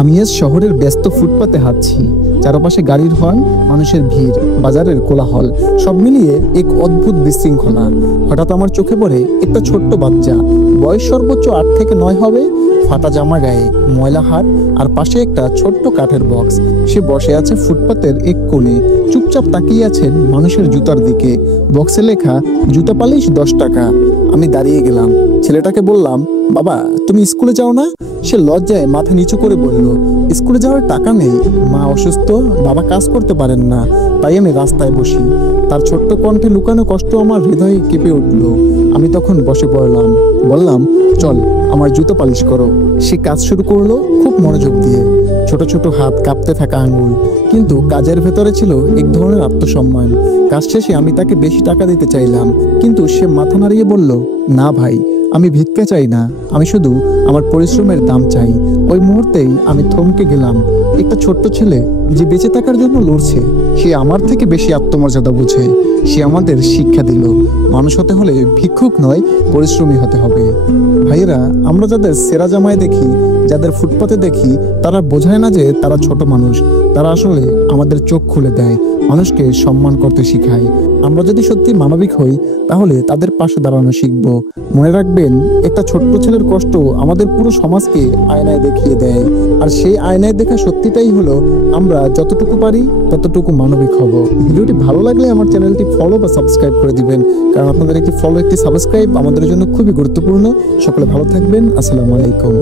আমি আজ শহরের ব্যস্ত ফুটপাতে হাঁটছি। চারপাশে গাড়ির হর্ন, মানুষের ভিড়, বাজারের কোলাহল, সব মিলিয়ে এক অদ্ভুত বিশৃঙ্খলা। হঠাৎ আমার চোখে পড়ে একটা ছোট্ট বাচ্চা, বয়স সর্বোচ্চ 8 থেকে 9 হবে। ফাটা জামা গায়ে, ময়লা হাত, আর পাশে একটা ছোট্ট কাঠের বক্স। সে বসে আছে ফুটপাতের এক কোণে, চুপচাপ তাকিয়ে আছেন মানুষের জুতার দিকে। বক্সে লেখা, জুতা পালিশ 10 টাকা। আমি দাঁড়িয়ে গেলাম, ছেলেটাকে বললাম, বাবা তুমি স্কুলে যাও না? সে লজ্জায় মাথা নিচু করে বলল, স্কুলে যাওয়ার টাকা নেই, মা অসুস্থ, বাবা কাজ করতে পারেন না, তাই আমি রাস্তায় বসি। তার ছোট্ট কণ্ঠে লুকানো কষ্ট আমার হৃদয়ে কেঁপে উঠল। আমি তখন বসে পড়লাম, বললাম, চল আমার জুতো পালিশ করো। সে কাজ শুরু করলো খুব মনোযোগ দিয়ে, ছোট ছোট হাত, কাঁপতে থাকা আঙুল, কিন্তু কাজের ভেতরে ছিল এক ধরনের আত্মসম্মান। কাজ শেষে আমি তাকে বেশি টাকা দিতে চাইলাম, কিন্তু সে মাথা নাড়িয়ে বলল, না ভাই, আমি ভিক্ষা চাই না, আমি শুধু আমার পরিশ্রমের দাম চাই। ওই মুহূর্তেই আমি থমকে গেলাম। একটা ছোট্ট ছেলে যে বেঁচে থাকার জন্য লড়ছে, সে আমার থেকে বেশি আত্মমর্যাদা বুঝে। সে আমাদের শিক্ষা দিল, মানুষ হতে হলে ভিক্ষুক নয়, পরিশ্রমী হতে হবে। ভাইয়েরা, আমরা যাদের সেরা জামায় দেখি, যাদের ফুটপাতে দেখি, তারা বোঝায় না যে তারা ছোট মানুষ। তারা আসলে আমাদের চোখ খুলে দেয়, মানুষকে সম্মান করতে শিখায়। আমরা যদি সত্যি মানবিক হই, তাহলে তাদের পাশে দাঁড়ানো শিখব। মনে রাখবেন, একটা ছোট্ট ছেলের কষ্ট আমাদের পুরো সমাজকে আয়নায় দেখিয়ে দেয়। আর সেই আয়নায় দেখা সত্যিটাই হলো, আমরা যতটুকু পারি ততটুকু মানবিক হব। ভিডিওটি ভালো লাগলে আমার চ্যানেলটি ফলো বা সাবস্ক্রাইব করে দিবেন, কারণ আপনাদের একটি ফলো, একটি সাবস্ক্রাইব আমাদের জন্য খুবই গুরুত্বপূর্ণ। সকলে ভালো থাকবেন। আসসালামু আলাইকুম।